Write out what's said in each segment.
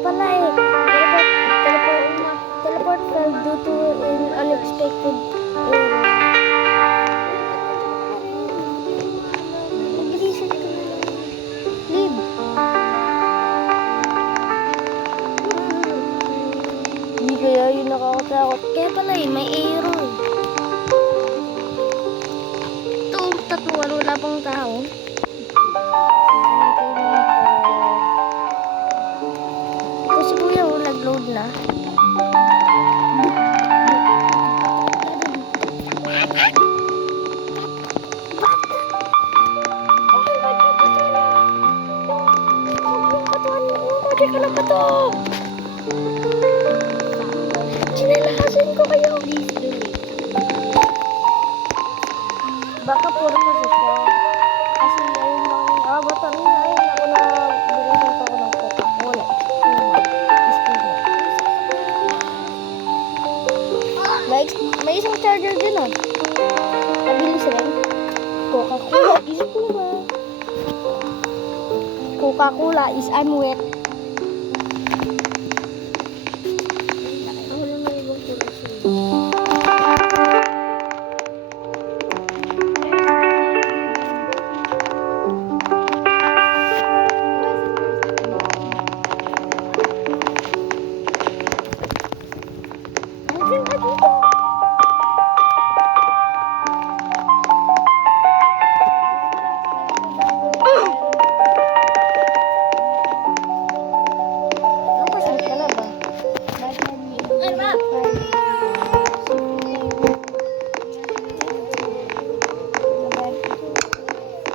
pala eh. Teleport failed due to an unexpected error. Nag-reset ko na lang. Leave. Hindi kaya yun nakakatakot. Kaya pala eh, may error eh. Ito, tatuan, wala pang tao. Ito si Kuya, nag-load na. Ka na pa to. Sinalahasin ko kayo. Please do it. Baka puro kasi siya. Kasi ayun lang. Bata rin na. Ayun ako na bilisan pa ako ng Coca-Cola. May isang charger din ah. Mabilis rin. Coca-Cola is Puma. Coca-Cola is unwet.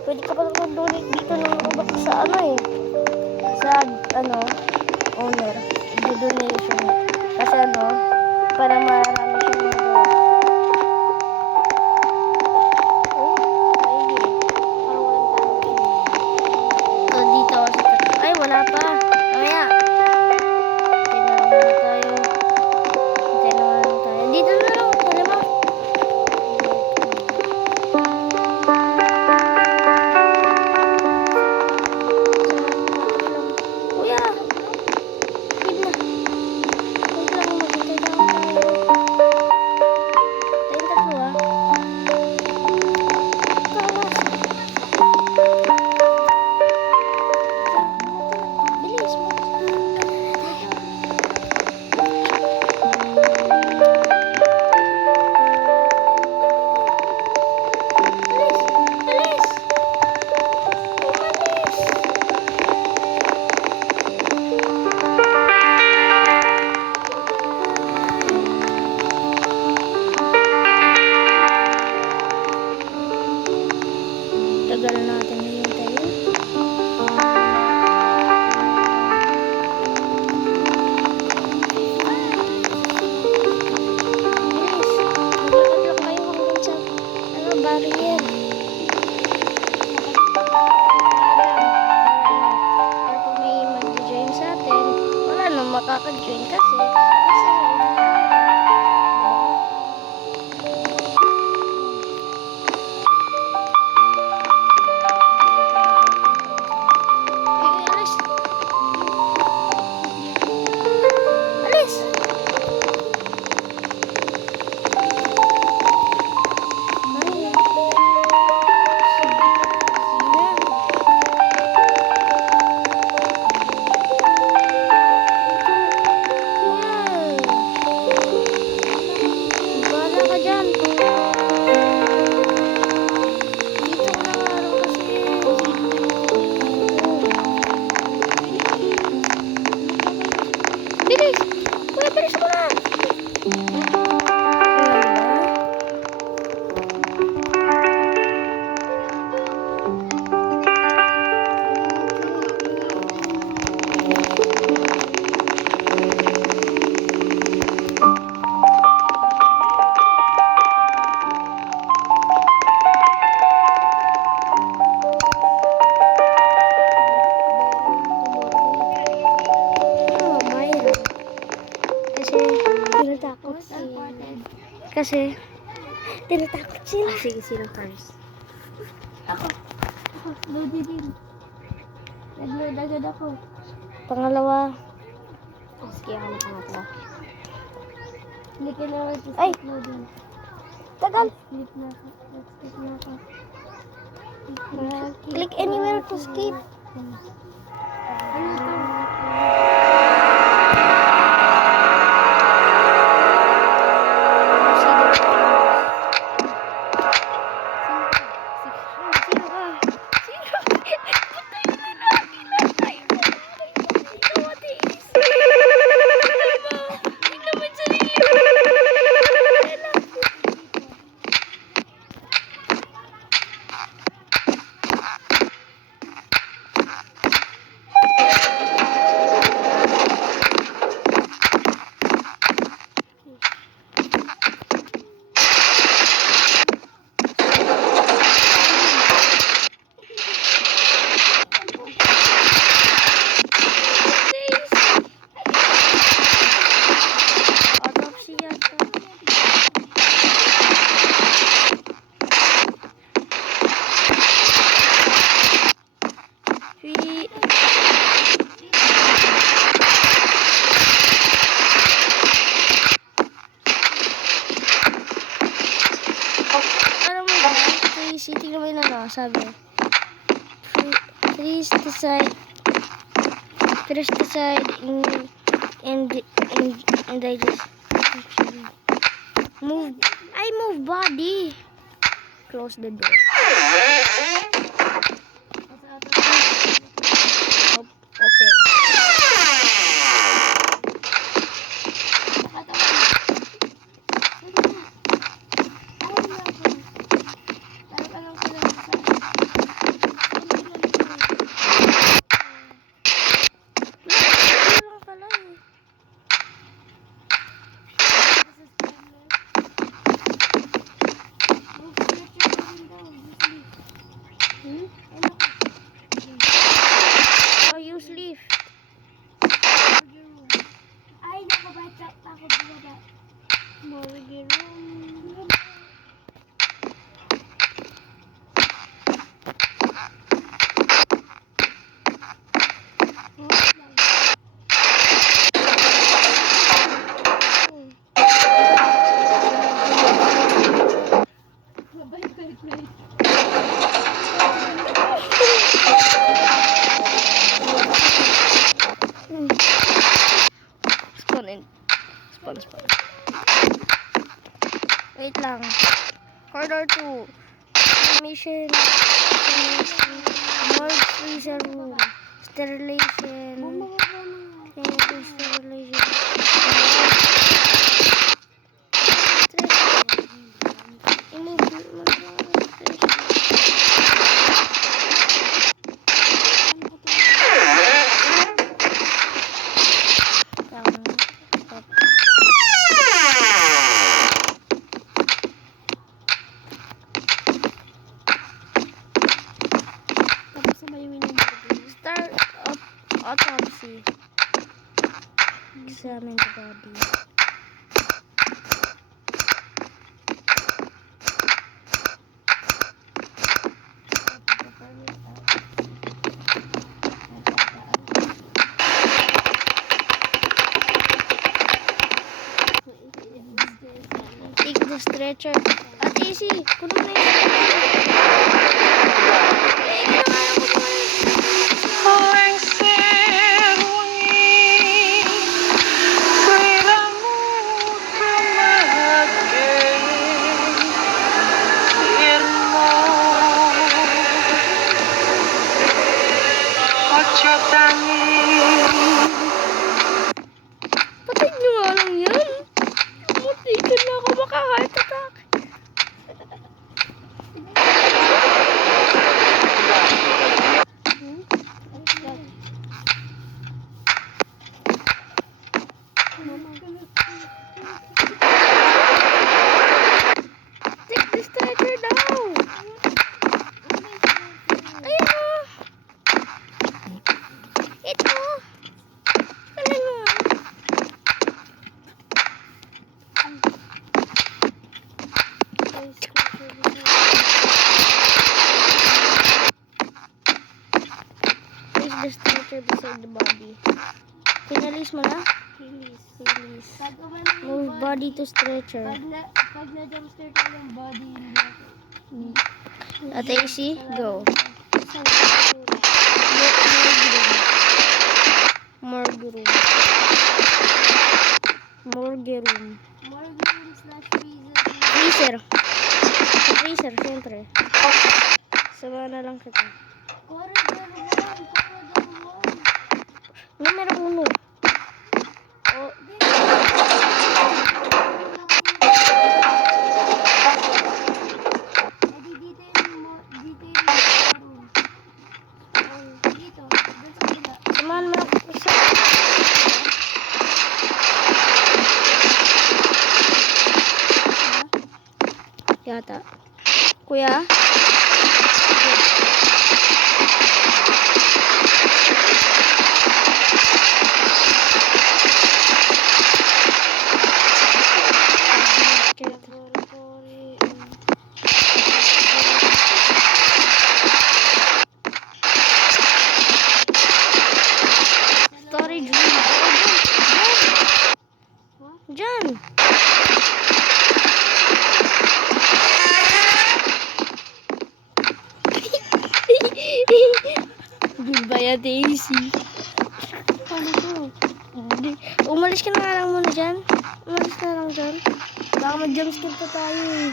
Pwede ka pa mag-donate dito ng Robux sa ano eh. Sa ano, owner. Donation. Kasi ano, para marami siya ng so, dito ako sa ay, wala pa. Kaya, dito na lang. Alam mo. Kuya, leave na. Huwag lang maghintay lang tayo. Tayong tatlo ah. Bilis mo. Alis! Tagal natin hihintayin. Bilis! Maglakad lang kayo hanggang sa barrier. Para pag may mag-join sa atin, wala nang makaka-join kasi nasa alis! Bahala ka dyan. Dito ka na nga lang kasi. Bilis! Kuya, bilis mo na! Kasi tinatakot sila. Sige, sino first? Ako. Loaded din. Nag-load agad ako. Pangalawa. Sige, hanap ko na ito. Click anywhere to Ay! skip loading. Tagal! Skip na ako. Let's skip na ako. Click anywhere to skip. Ano to? Sino ka? Sino? Patayin na natin na tayo. Ikaw, Ate Is. Tignan mo yung sarili mo. Autopsy yata. Three. Ano mo ba? Tingnan mo yun ano, sabi. Freeze the side. Freeze the side and I just move. I move body. Close the door. Open. Wala pala eh. Hmm? Oh, use leaf. Ay, nakabata ako bumaba. Morgue room. Bye-bye. Spawn. Wait lang. Corridor 2. Mission. Morgue freezer room. Sterilization. Sterilization. Tapos na ba yung minumorgue? Start of autopsy. Examine the body. Take the stretcher. At easy. Kunin mo na yung patay nyo nga lang yan. Mutikan na ako. Baka heart attack. Take the stretcher down. Ayun o. Ito. Kailan mo? Place the stretcher beside the body. Pinalis mo na? Release. Release. Pag umano yung Move body to stretcher. pag na-jump start ko yung body, hindi ako. At AC, go. Morgue room. Morgue room. Morgue room slash freezer. Freezer. Sa freezer, siyempre. Sama na lang kita. Corridor 1. Corridor 1. Numero 1. Oh, samahan mo na isa. Yata. Kuya? Storage room. Diyan. Diba ya, Daisy? Paano to? Umalis ka na nga lang muna dyan. Umalis ka na lang dyan. Baka mag-jumpscare pa tayo eh.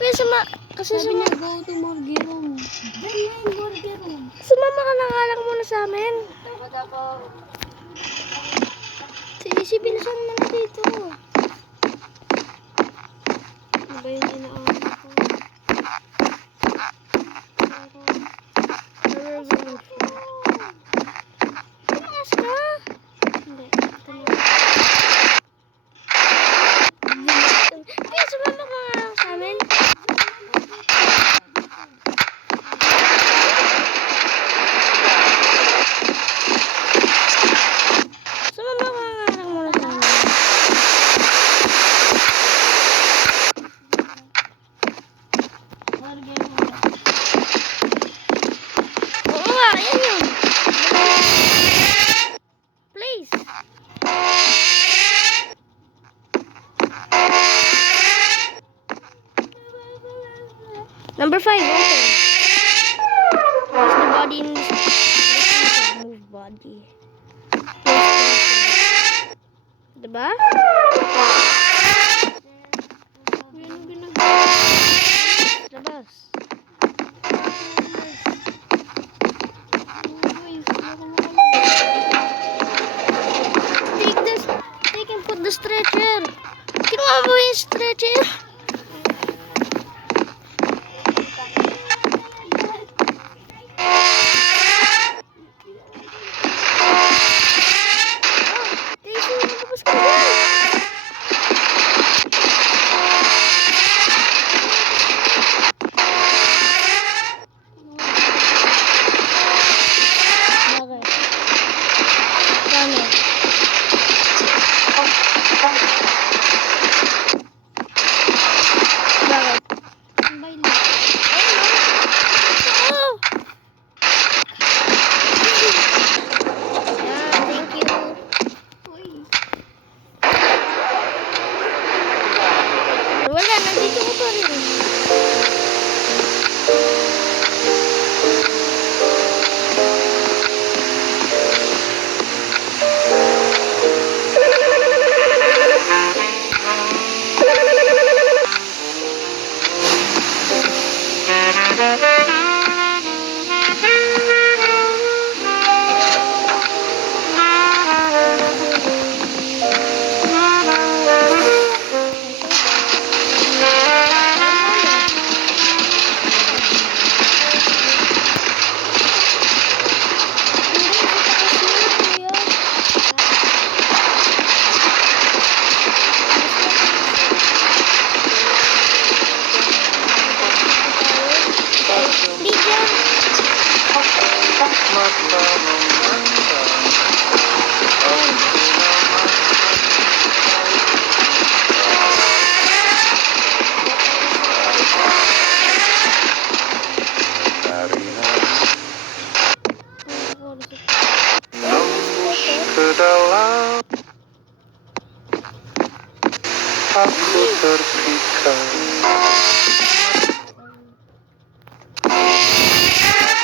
Kaya kasi Sabi niya, go to morgue room. Diyan na yung morgue room. sumama ka na nga lang muna sa amin. Takot ako. Si Daisy, bilisan mo na dito. Ano ba yung inaamin ko? Tumakas ka. Hindi. Kaya sumama ka nga lang sa amin. Sumama ka nga lang muna sa amin. Morgue room. Oo nga, yan yun. Please. Number 5, open. Place the body in the freezer. Move body. Diba? Ano ginagawa? Labas. Take and put the stretcher. Kinuha mo yung stretcher. Daisy, lumabas ka dyan. Bakit? Paano? sedalam aku terpikat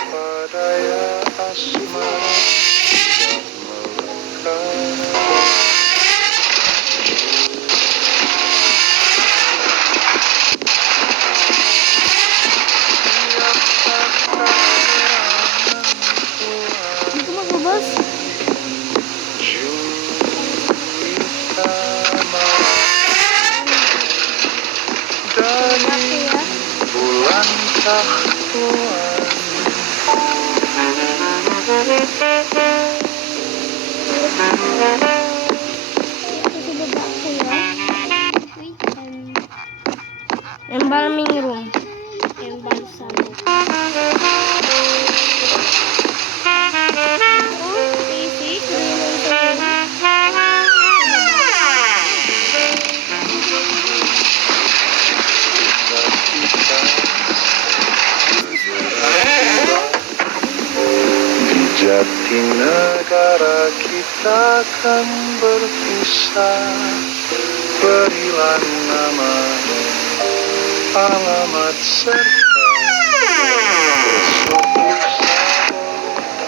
pada ya asmara yang melekar. Tiap kata serangan Dito magbabas. Juwita Bakit dari ya? bulan tahtuan. Ito sa baba ko ya. Wait, Embalming room. yung balsam. Oh, easy. Tuloy na ito. Di Jatinegara kita akan berpisah. Berilah nama, alamat serta besok lusa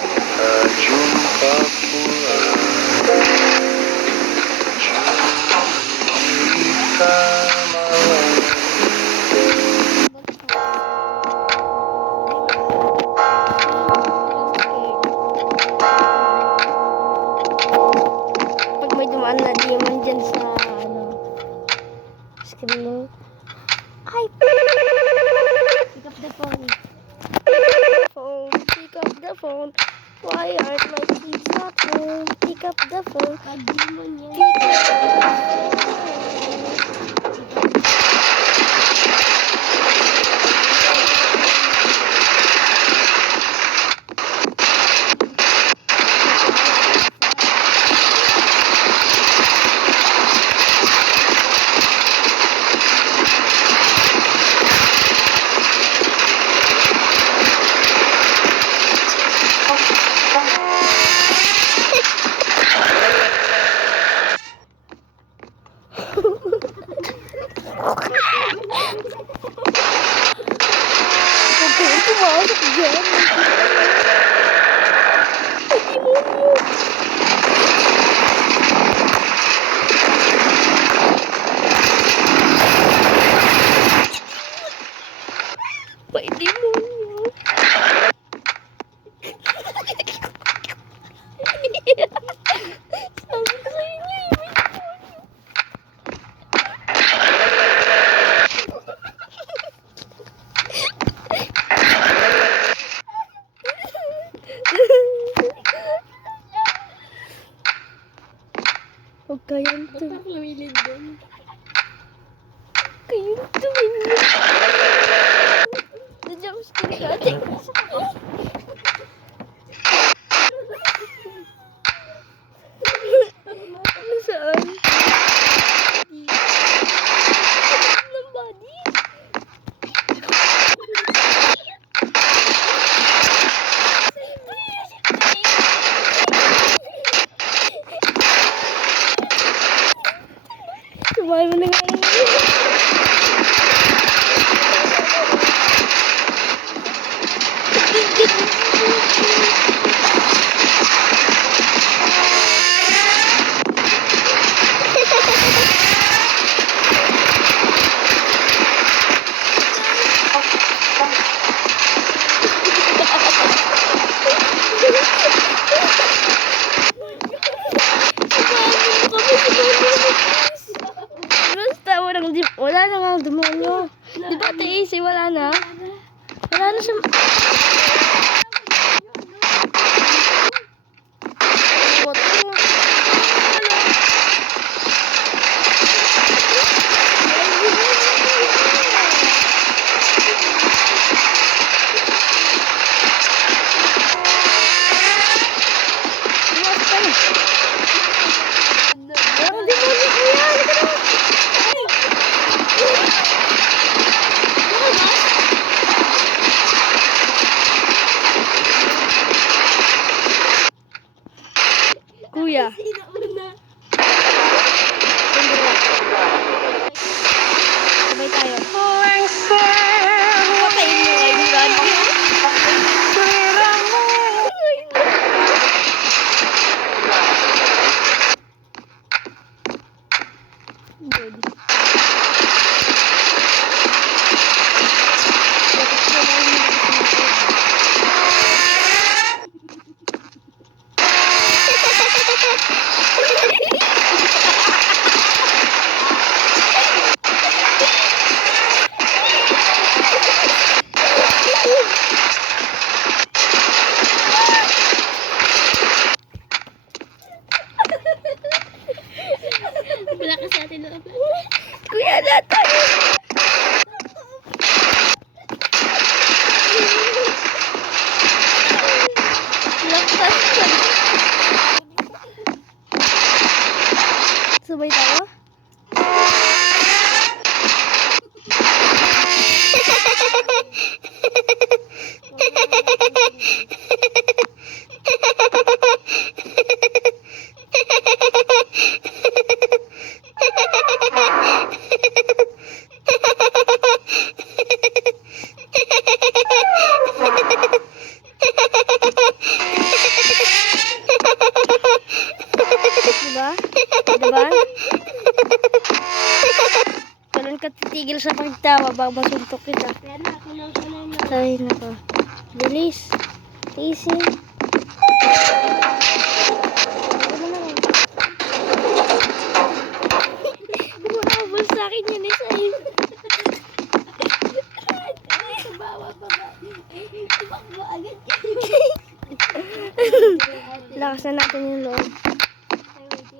kita jumpa pula. Juwita malam. Pag may dumaan na demon dyan sa screen. Ay! Pick up the phone. Pick up the phone. Why aren't my kids at home? Pick up the phone. Demon yan. Huwag kayong pumasok dyan. Ay, demonyo. May demonyo. Sabi ko sa inyo, may demonyo. Huwag kayong Ba't ako lumilid doon? kayong tumingin. Na-jumpscare natin. Nasaan? Ng body? Sumahay mo na nga lang. Basta wala na nga ang demonyo. Di ba ate Easy, wala na? Wala na siya. Ang demonyo ko yan! kuya. Sino una? Sabay tayo. Patayin mo kayo ni Randy. Good. Wala ka sa atin loob. Kuya, lahat tayo. Lakas ka. Sabay tayo? Diba? Diba? Kailan ka titigil sa pagtawa baka masuntok kita. Kaya na, ako na yun. Ay, nako. Bilis. Easy. Bumahabol sa akin yun eh sa'yo. Bawa pa ba? Tumakbo agad kayo. Lakas na natin yung loob. Wait.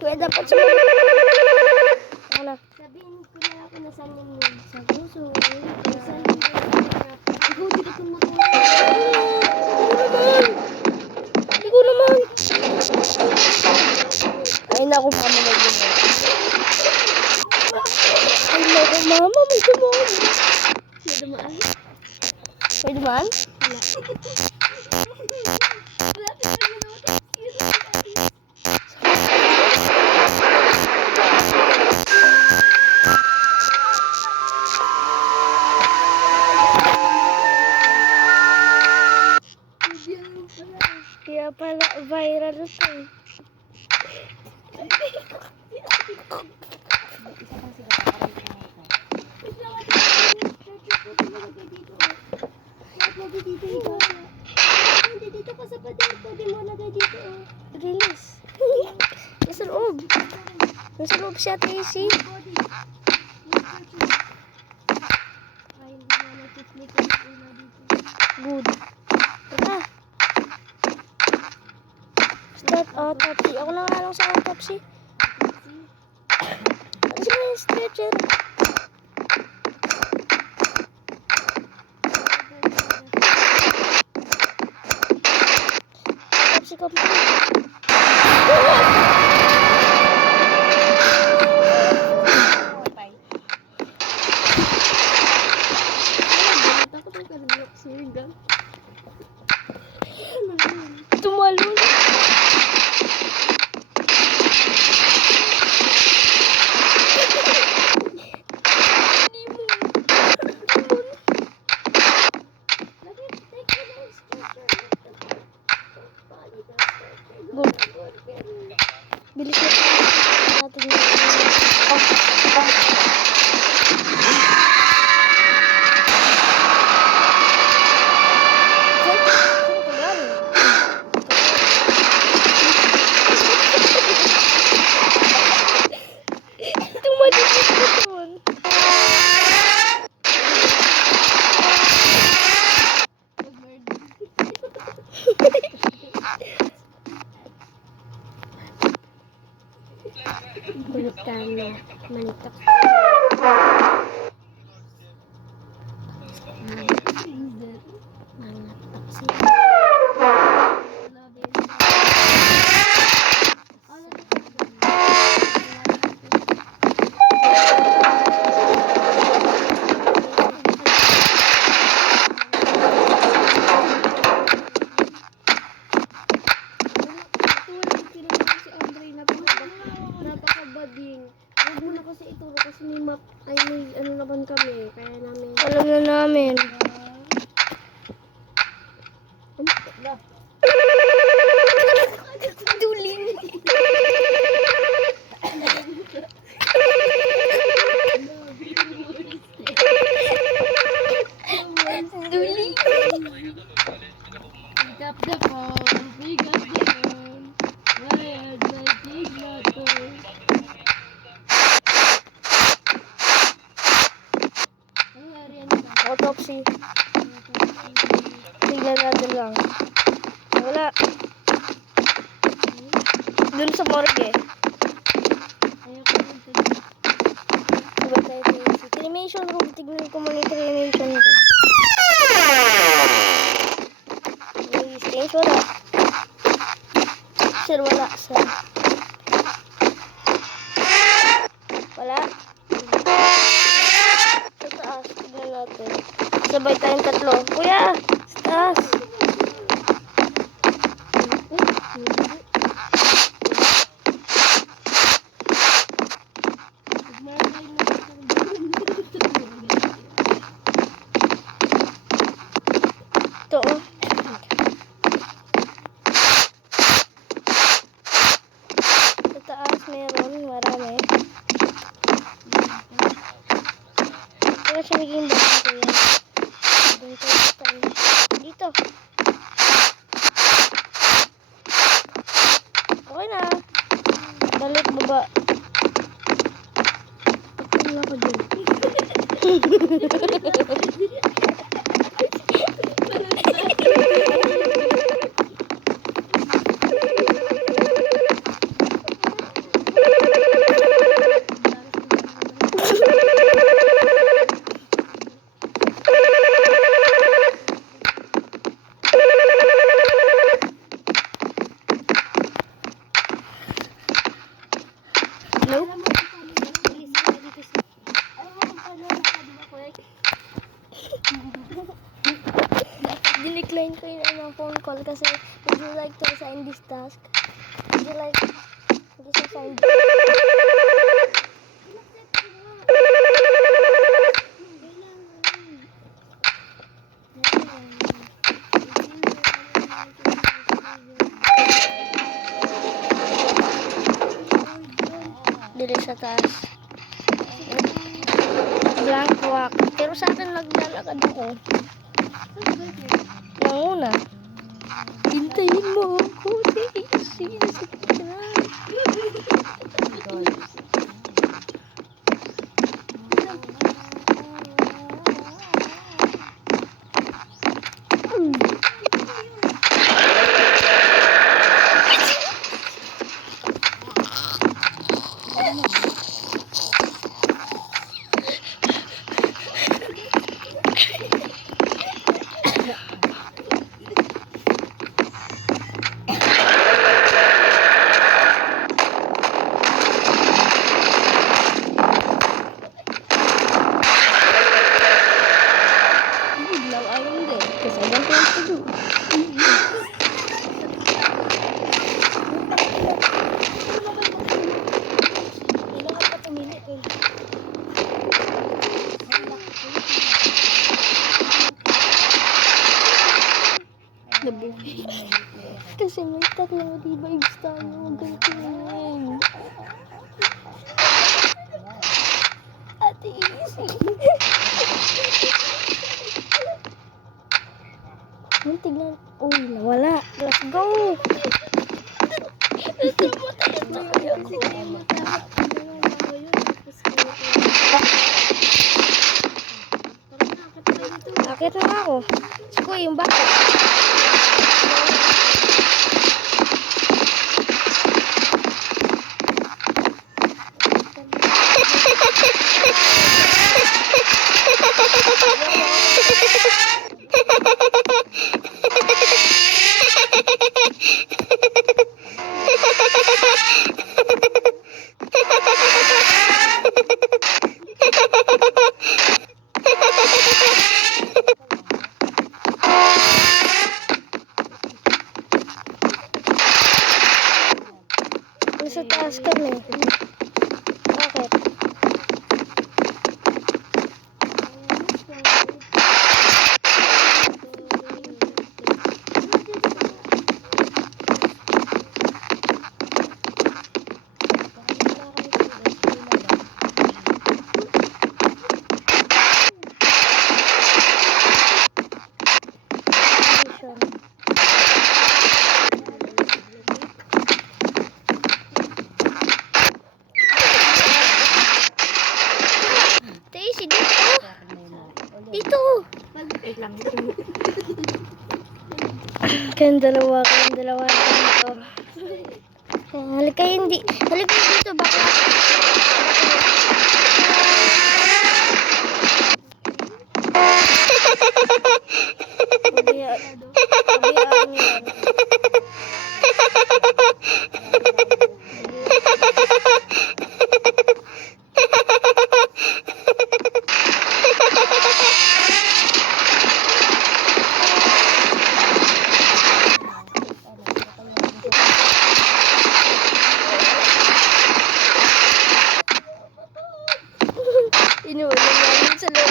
Kuya, dapat sumunod. Wala. Sabihin ko na ako na saan yung mood. Sa puso. Saan yung ikaw di ka tumatulog. Ikaw naman. Ay, naku, mama na yun. Ay, naku, mama, may dumaan. May dumaan? May dumaan? Wala. Wala ka na minuto. Kaya pala viral ito eh. Dito ka sa pader. Pwede mo lagay dito. Release. Nasa loob. Nasa loob siya, Tracy. Ay, hindi na nag-click ang una dito. Good. Teka. Start autopsy. Ako na nga lang sa autopsy. Ano sila yung stretcher? Autopsy complete. Takot ang kalulok siya. Tumalon. Good. Bilis na natin yung tumalon yung buton. Bulok tayo. Manitak. Manitak siya. ituro kasi may map, ay may ano naman kami, kaya namin. Alam na namin. Duling! Duling. Pick up the phone, pick up the phone. Why my tignato? Ano area nila? Autopsy. Tignan natin lang. Wala. Dun sa morgue. Ayaw ko lang ito. Diba tayo sa cremation room? Tignan ko muna yung cremation room. May stains, wala. Sir, wala. Sir. Wala. Sa taas. Tignan natin. Sabay tayong tatlo. Kuya! Sa taas. Ito, oh. Sa taas, meron. Marami. Kaya siya naging bakit ko yan. Dito. Okay na. Balik baba. Wala ko dyan. Nope. Dinecline ko yung ano, phone call kasi would you like to assign this task? Would you like this assigned? Dili sa taas. Blank walk. Pero sa akin naglalakad ako. Nanguna. Hintayin mo ako. Daisy. Nasakit ka. Now I am there because I don't want to do. Kailangan pa tumili eh. Nabuhay. Kasi may tatlong revives tayo. Ganito yun. Ate Easy. Tignan. Uy, nawala. Let's go! Akit na ako. Si Kuya, yung bakit? Nasa taas kami. Bakit? Kayong dalawa dito. Halika kayo dito, bakla. Pabayaan niyo yan. Inuulan namin sa loob.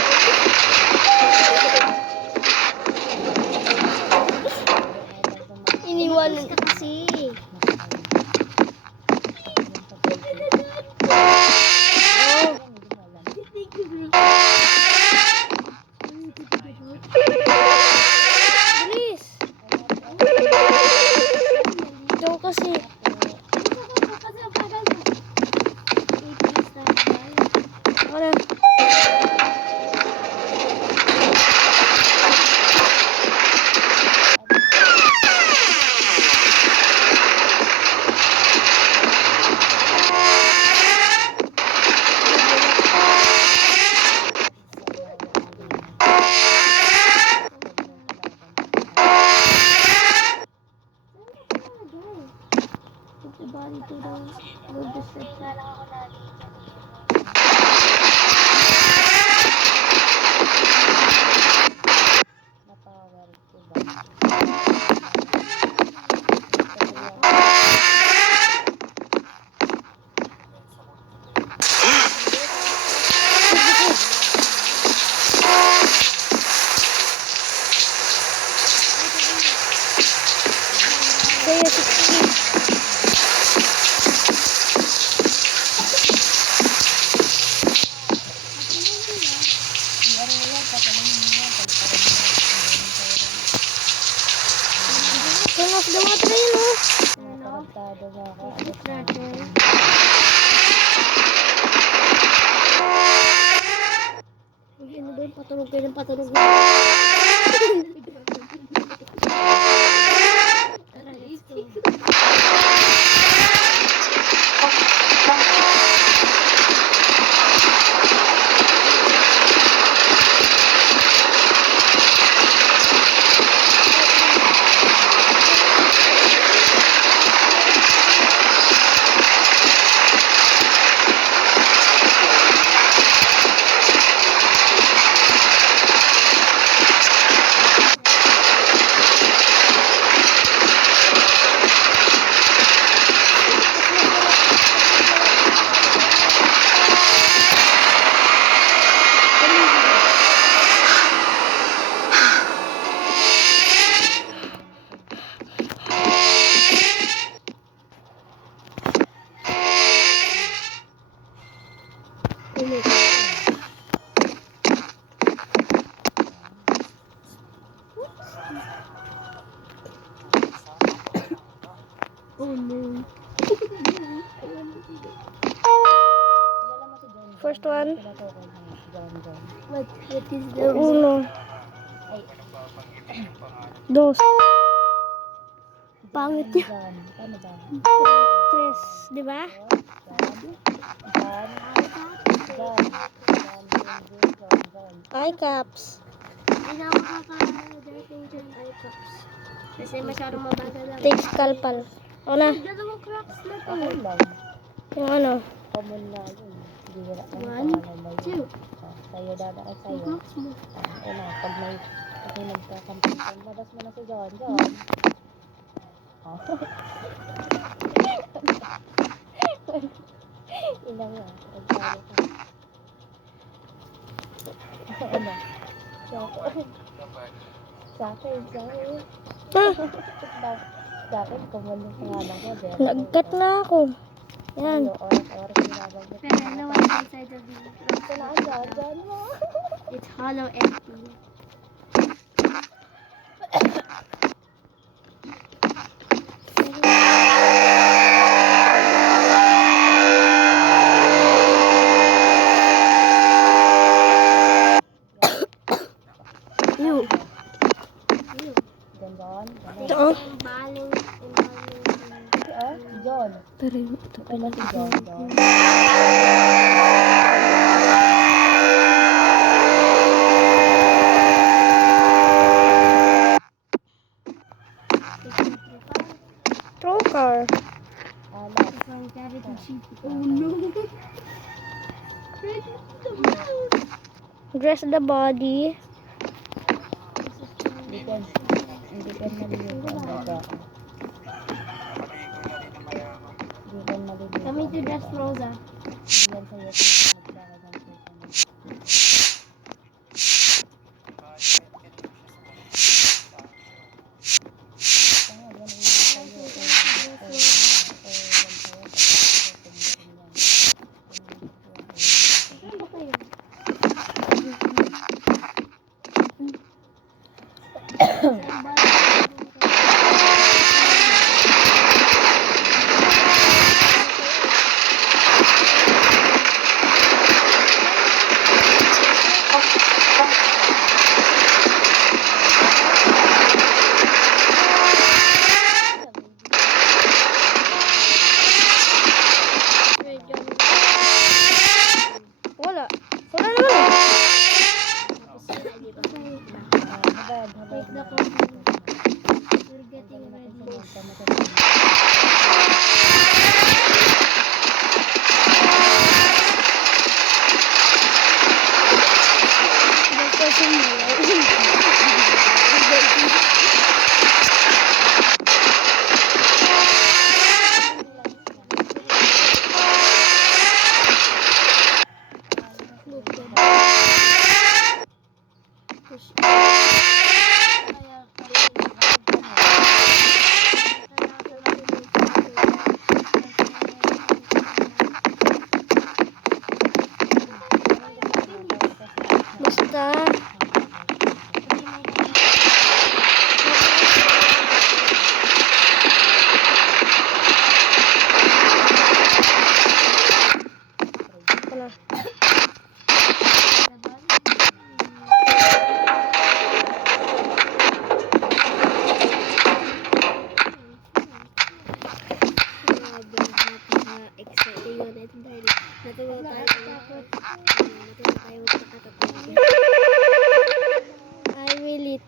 Iniwanan ka kasi. Oh. Bilis. Ikaw kasi. Ako na. Kaya 60. Turn off the water yun, oh. Uy, ano ba yun? Patulog kayo ng patulog. Tara, let's go. Oh no. First one. What is the uno? Dos. Pangit niya. Tres, di ba? Eye caps. Hindi na makaka-dating dyan ay cups. Kasi masyadong mabagal lang. Take scalpel. O na. Dalawang crocs na to. Yung ano. One, two. Sa'yo dada ay sa'yo. Crocs mo. Una, pag may nagkakampisan, labas mo na si John. John. Oh. Ilang nga. Nagsabi ka. Ano? Sa akin. Sa akin, kumunong pangalan ko. Nag-cut na ako. Yan. Oras nilabag mo. Pero no one inside of the Ito na ang John mo. It's hollow empty. Ito. John. Pero ito Ito ba si John? John? Trocar. Alas. Oh no. Dress the body. Hindi ka maliligo ang baba. Hindi ka maliligo. Kami to dress Rosa. Hindi yan sa'yo kung magbaka ng susunod. Ano ba kayo? Wala. Wala naman eh. Take the coffee. We're getting ready. Basta. Wala. Exciting yun dahil natuwa tayo magkakatapunan. I will eat.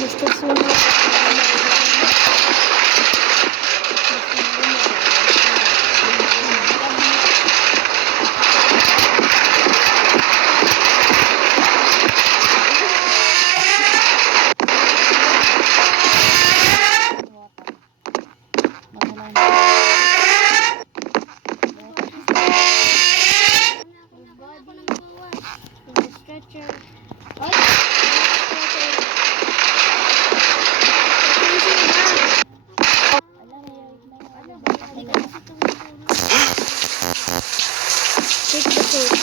Basta sunod. Stretcher. Take the food.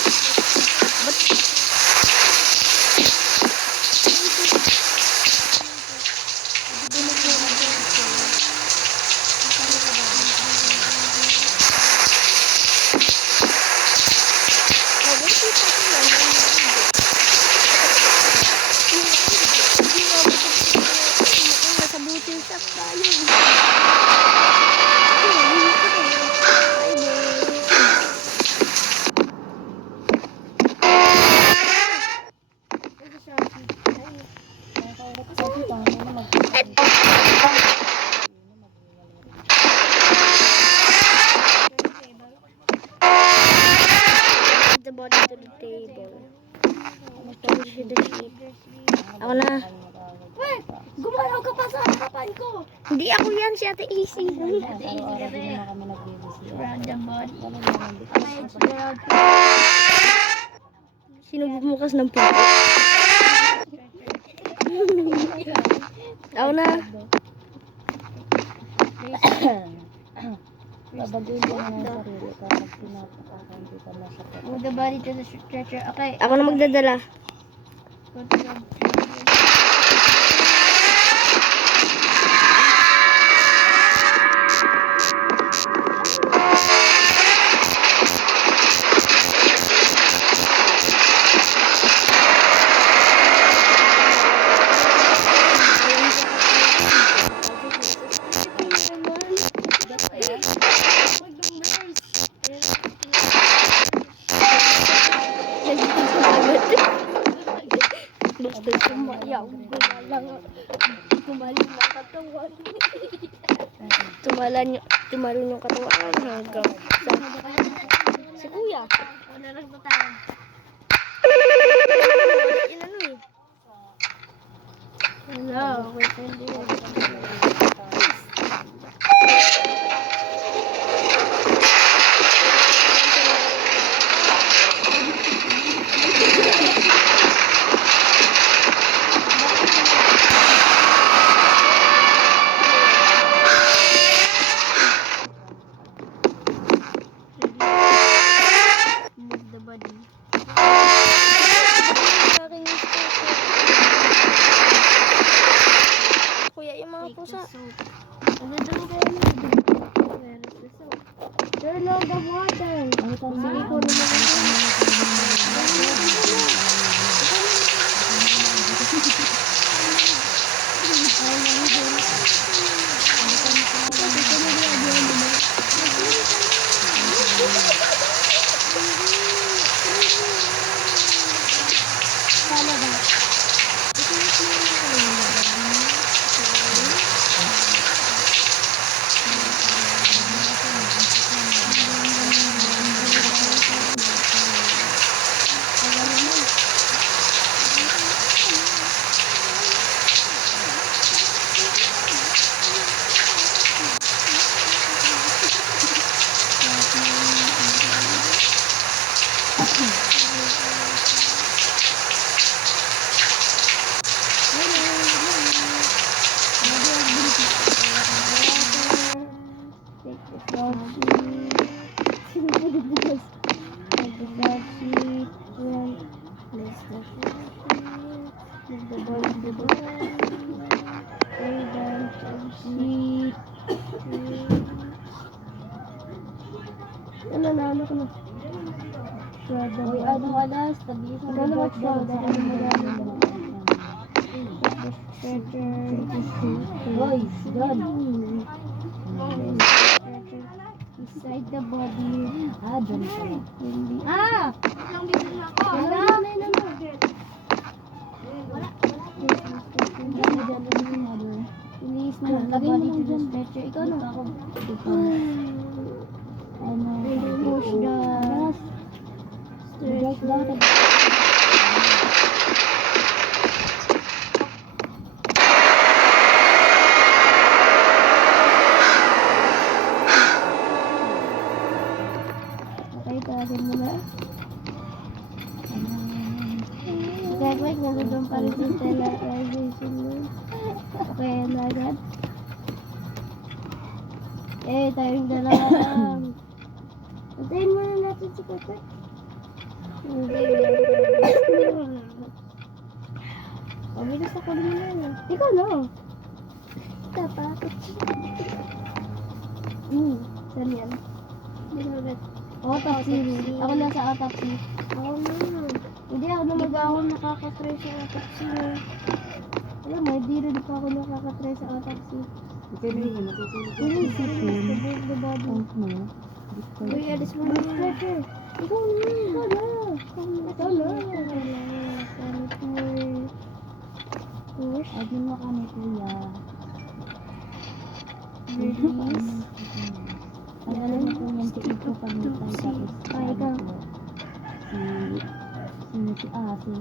Nasa butil sa tayo. The body to the table. Push the sheep. Ako na. Wait! Gumalaw ka pa sa harapan ko! Hindi ako yan, si Ate Easy. Random body. Sino bumukas ng pinto? Ako na. Babaguhin mo na ang sarili kapag pinapakakan kita na sa kapag. Move the body to the stretcher. Okay. Ako na magdadala. Go to the Basta sumayaw, gumaling ang katawan. Tumalon yung katawan hanggang si kuya. Wala lang tayo. Inano eh. Hello, wait a minute. Move the body. Aking kuya, yung mga pusa. Ano daw kayo? Where is the soap? Turn on the water. Sige ko Nanalo ko na. Uy, ano alas? Tabi sa Ano ba siya? Dahil madami na. Uy, John. Beside the body. Ah, John pala. Hindi. Ah! Ilang bibig na ako. Wala. Release na the Lagay mo body lang to the dyan. stretcher. Ikaw na. Dito ako. Push the Guys, dapat. Okay, tawagin mo na. Wait, nasa doon pa rin sa sterilization room. Okay, na agad. Tayong dalawa lang. Antayin muna natin si Pepe. Hindi. Bilis ako din na yun. Ikaw na. Dapat. Saan yan? Binabit. Autopsy. Ako na sa autopsy. Ako na. Hindi ako na mag-ahon nakakatry sa autopsy. Alam mo, hindi rin pa ako nakakatry sa autopsy. Release the body. Uy, alis mo na. Stretcher. Ikaw na. Ikaw na. Push. Agin mo kami, kuya. Release. Pagalan mo po yan si Iko pag nagtay tapos. Ay, ikaw. Si Ate.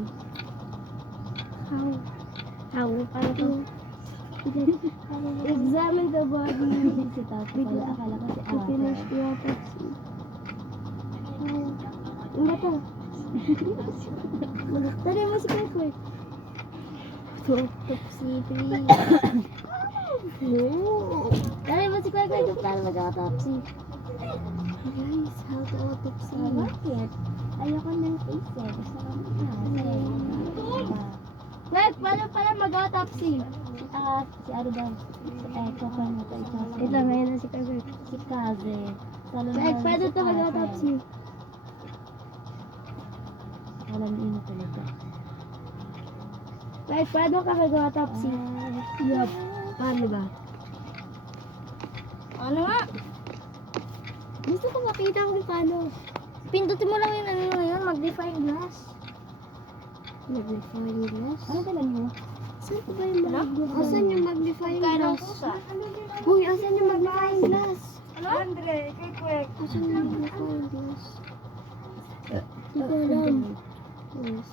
How? Paano to? Examine the body. Si Tata pala. Akala ko si To Ate. finish the autopsy. Ang bata. Tari mo si Pepe. Autopsy, please. Tari mo si Pepe. Paano mag-autopsy? Guys, how to autopsy? Bakit? Ayoko ng face. Gusto ko na. Wait, paano pala mag-autopsy? Si ano daw? Si Eko pa na ito. Ito, ngayon na si Pepe. Si Kaze. Wait, paano ito mag-autopsy? Alam niyo na talaga. Wait, paano ka mag-autopsy? Yup. Paano ba? Ano nga? Gusto ko makita kung paano. Pindutin mo lang yung ano ngayon, magnifying glass. Magnifying glass? Ano dalan mo? Saan ba yung magnifying? Asan yung magnifying glass? Uy, asan yung magnifying glass? Andre, quick. Asan yung magnifying glass? Hindi ko alam. Yes.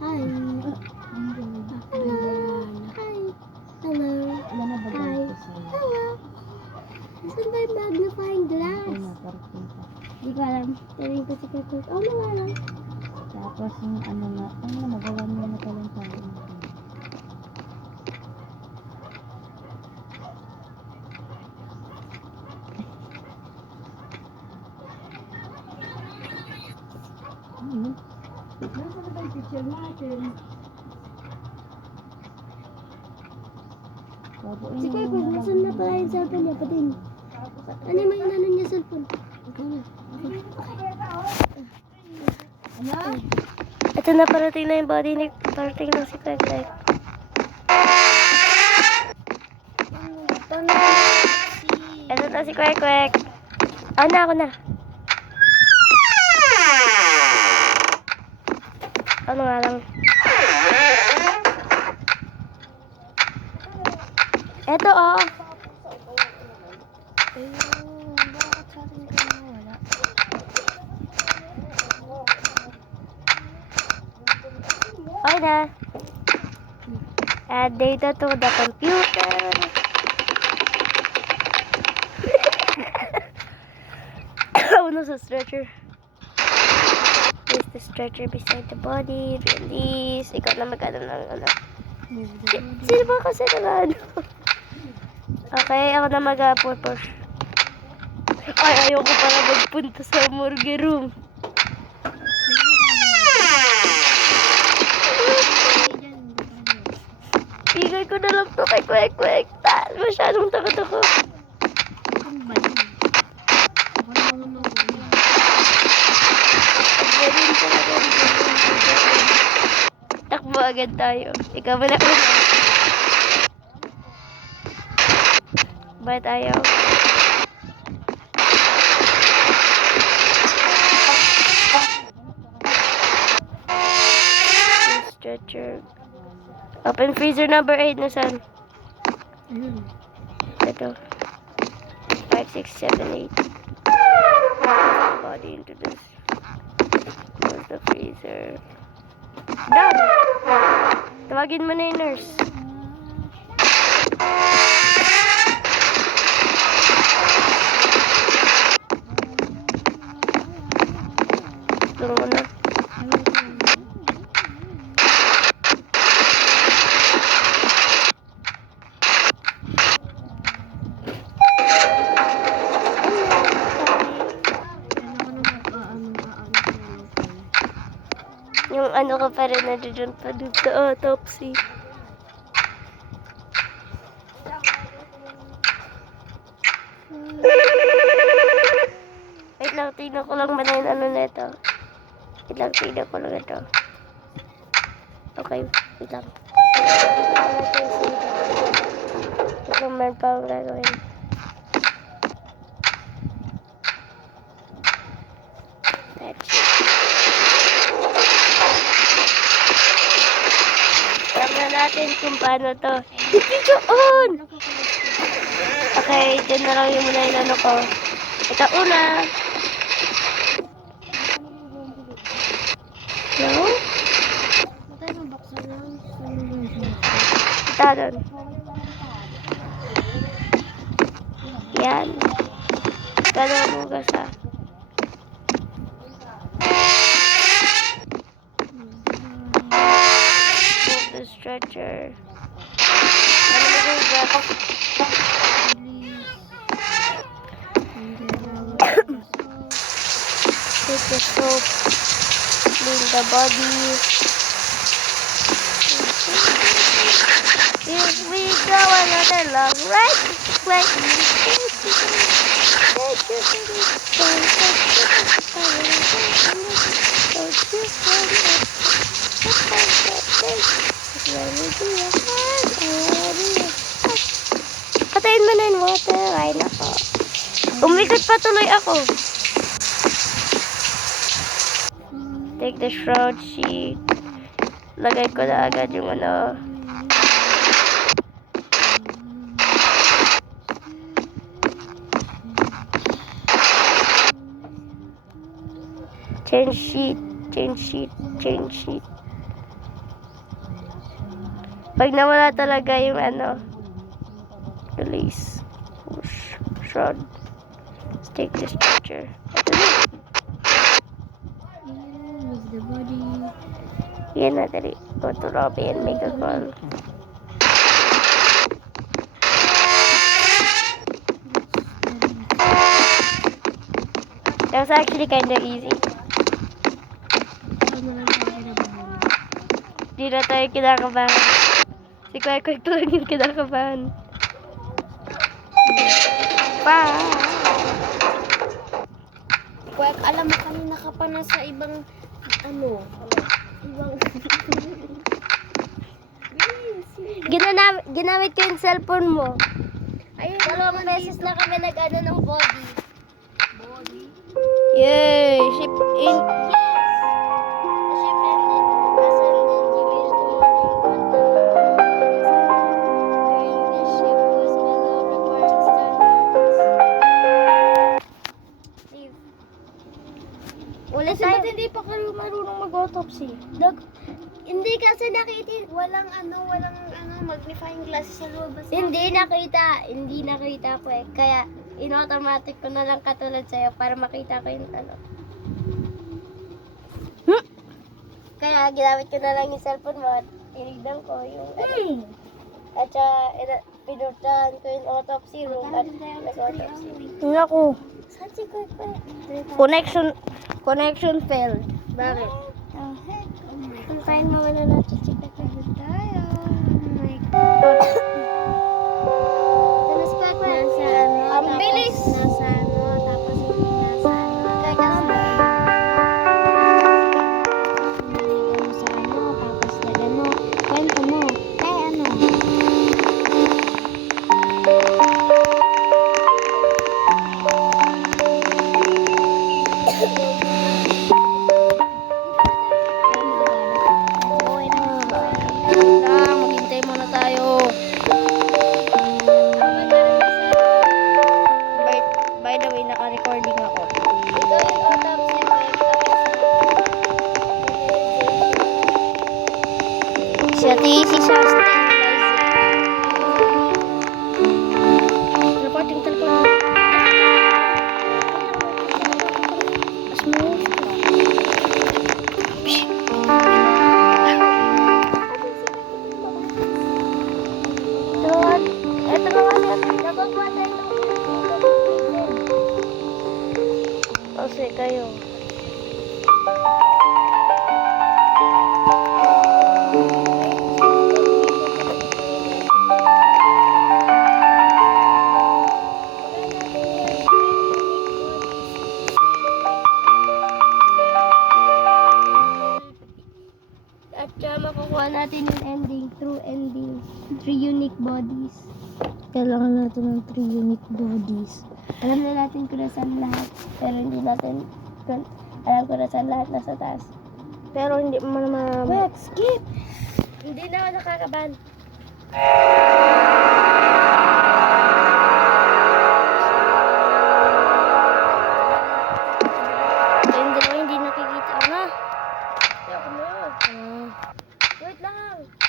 Hi. Hello. Hi. Hello. Wala na ba Hi. ganito sa'yo? Hello. Saan ba yung magnifying glass? Ay, naparking ka. Hindi ko alam. Taring ko si Kakot. Oh, wala lang. Tapos yung ano na, ano na, magawa mo na talang tayo. Ano? Nasaan na ba yung picture natin? Babuin Si mo Kakot, na nasan na lang. pala yung cellphone niya? Patin. Ano yung may inano niya cellphone? Ikaw na. Ano? Ito na, parating na yung body ni... Parating na si Kwek. Ito na si Kwek. Ako na. Ano nga lang. Ito, oh. Bakit sa atin ka nawala? Okay na. Add data to the computer. Ano sa stretcher? Place the stretcher beside the body. Release. Ikaw na magkano ng ano. Sino ba kasi na ano? Okay, ako na mag-push. Ay, ayoko para magpunta sa morgue room. Igay ko na lang to kay Kwek. Masyadong takot ako. Takbo agad tayo. Ikaw ba na ko? Ba't ayaw? Stretcher. Open freezer number 8 na saan? Ito. 5, 6, 7, 8. Body into this. Close the freezer. Done! Tawagin mo na yung nurse. Tulungan mo na. Yung ano ka pa rin nandiyan pa dun sa autopsy. Wait lang, tignan ko lang ba na yung ano nito. Wait lang, tignan ko lang ito. Okay, wait lang. Ito meron pa akong gagawin. That's it. Alam na natin kung paano to. Video on! Okay, dyan na lang yung muna yung ano ko. Ito una. Hello? Ito doon. Yan. Gano'n mo gasa. Move the stretcher. Ano mo yung gasa? Take the soap. Clean the body. Here we go, another long ride. Like patayin mo na yung water. Ay, nako. Umikot pa tuloy ako. Take take the shroud sheet. Lagay ko na agad yung ano. Change sheet. Pag nawala talaga yung ano, release. Shroud. Let's take this picture. Move the body. Yan na, dali. Go to lobby and make a call. That was actually kinda easy. Di na tayo kinakabahan. Si Kwek lang yung kinakabahan. Kwek, alam mo kanina ka pa nasa ibang ibang Ginamit ko yung cellphone mo. ayun, 2 beses na kami nag-ano ng body. Yay! Ship in. The ship ended. Ascended. You used the morning during the ship was below required standards. Leave. Ulit tayo. Ba't hindi pa kayo marunong mag-autopsy? Hindi kasi nakita, walang magnifying glass sa loob. Hindi nakita ko eh. Kaya in-automatic ko na lang katulad sa'yo para makita ko yung ano. Kaya ginamit ko na lang yung cellphone mo at tinignan ko yung ano. At saka pinuntahan ko yung autopsy room at nag-autopsy. Tingnan ko. Saan si Kwek? Connection failed. Bakit? Antayin mo muna natin si Kwek. Tayo. Oh my God. Tapos Kwek. Nasa ano. Ang bilis! Nasa ano. Tapos nasa ano. Teka na. Naligaw mo sa ano. Tapos lagyan mo. Kwento mo. Kaya ano. Maghintay muna tayo. By the way, naka-recording ako. Ito yung autopsy Kwek. Si Ate Isi siya. Teleporting. Smooth. Ito na kasi. Napagpatay ng Kasi kayo. At makukuha natin yung ending, true ending. 3 unique bodies. Kailangan natin ng 3 unique bodies. Alam na natin kung nasaan lahat. Pero hindi natin alam kung nasaan lahat nasa taas. Pero hindi mo naman... Wait, skip! Hindi na ako nakakaban. Yung dalawa hindi nakikita na. Ayoko na.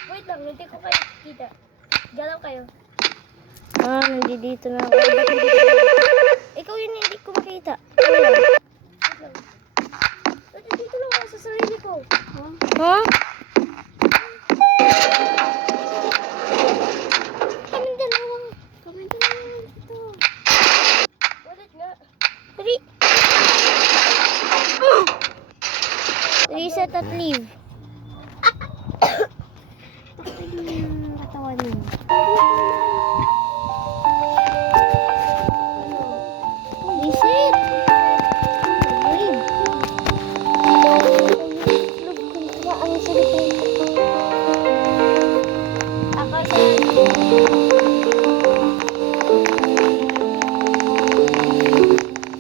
Wait lang, hindi ko kayo kita. Galaw kayo. Nandito na ako. Ikaw yun hindi ko makita. Wait lang. Dito lang ako sa sarili ko. Ha? Kaming dalawa dito. Ulit nga. Dali. Reset at leave. Yung katawan mo. Reset. Leave. Ang cellphone. Ako siya.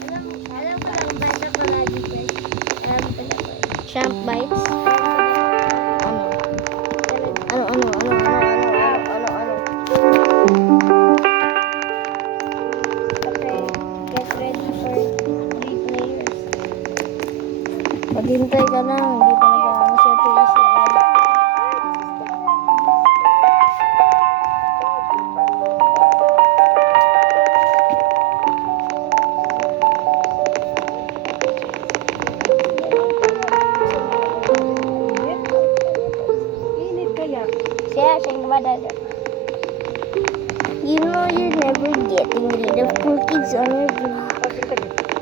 Alam mo lang, bata pa lagi, Kwek. Alam ko na, Kwek. Champ by. Get ready for 3 players. Maghintay ka lang. Hindi pa nag-ano siya ito isa. Init kaya. Siya yung madada. You know you're never getting rid of cookies on your block.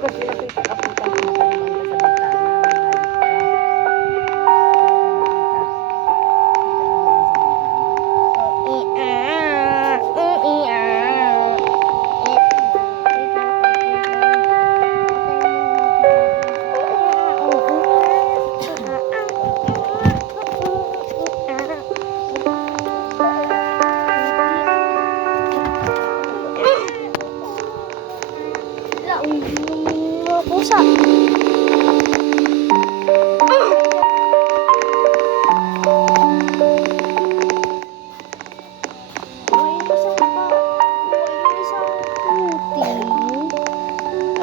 Kasi nakita ka po sa bintana. Pusa.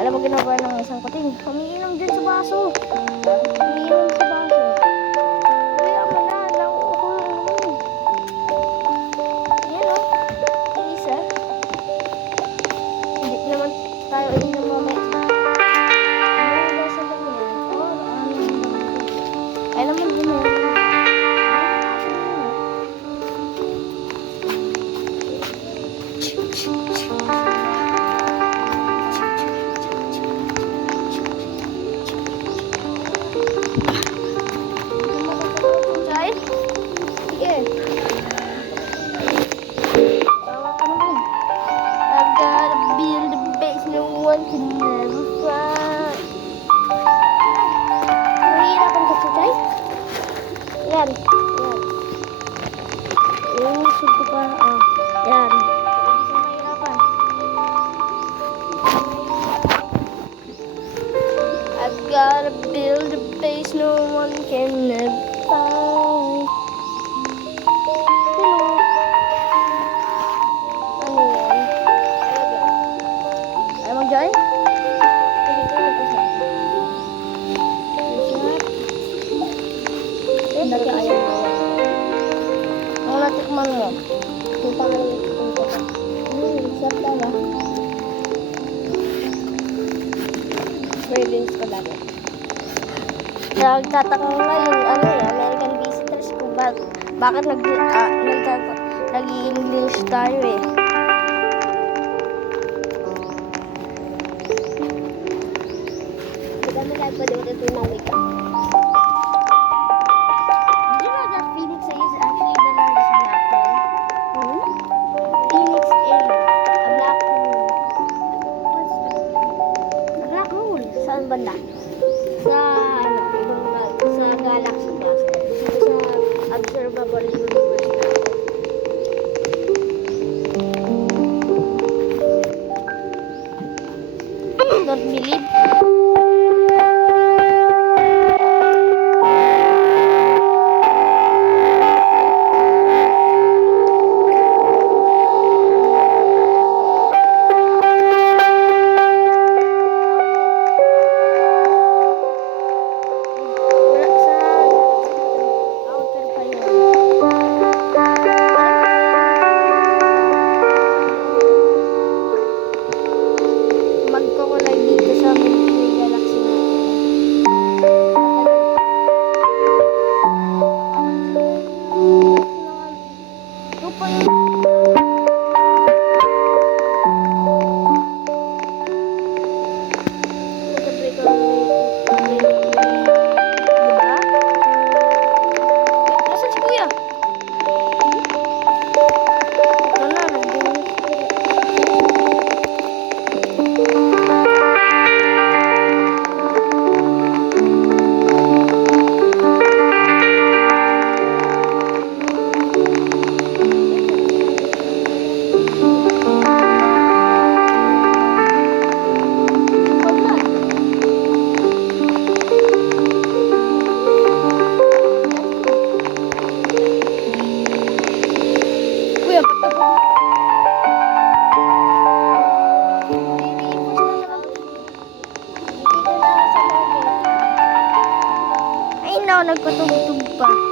Alam mo ginagawa ng isang kuting? Umiinom dyan sa baso. Umiinom sa baso. Kaya mo na, nauukulong naman eh. Yan o. Yung isa. Hindi naman tayo inom mamaya. Ano basa lang yan? Ay naman din yan. Try? Sige. Tawa ka naman. I've gotta build a base no one can never find. Mahihirapan ka, Chuchay? Yan. Yan. Iusog ko pa. Yan. Hindi ka mahirapan. I've gotta build a base no one can never find. Ano yan? Ayaw mag-join? Sige, ito mag-isa. Dati ayaw mo. Ang natikman mo. Yung pangalan ko. Sarap daw ah. Cravings ko lagi. Nagtataka nga yung ano American visitors kung bakit nag-i-English tayo eh. Kami lahat pwede matutunan wika. Did you know that Phoenix A is actually the largest black hole? Phoenix A, a black hole. What's that? Black hole. Saan banda? Sa sa galaxy ba? Dito sa observable universe natin. Don't believe? Wala sa pa.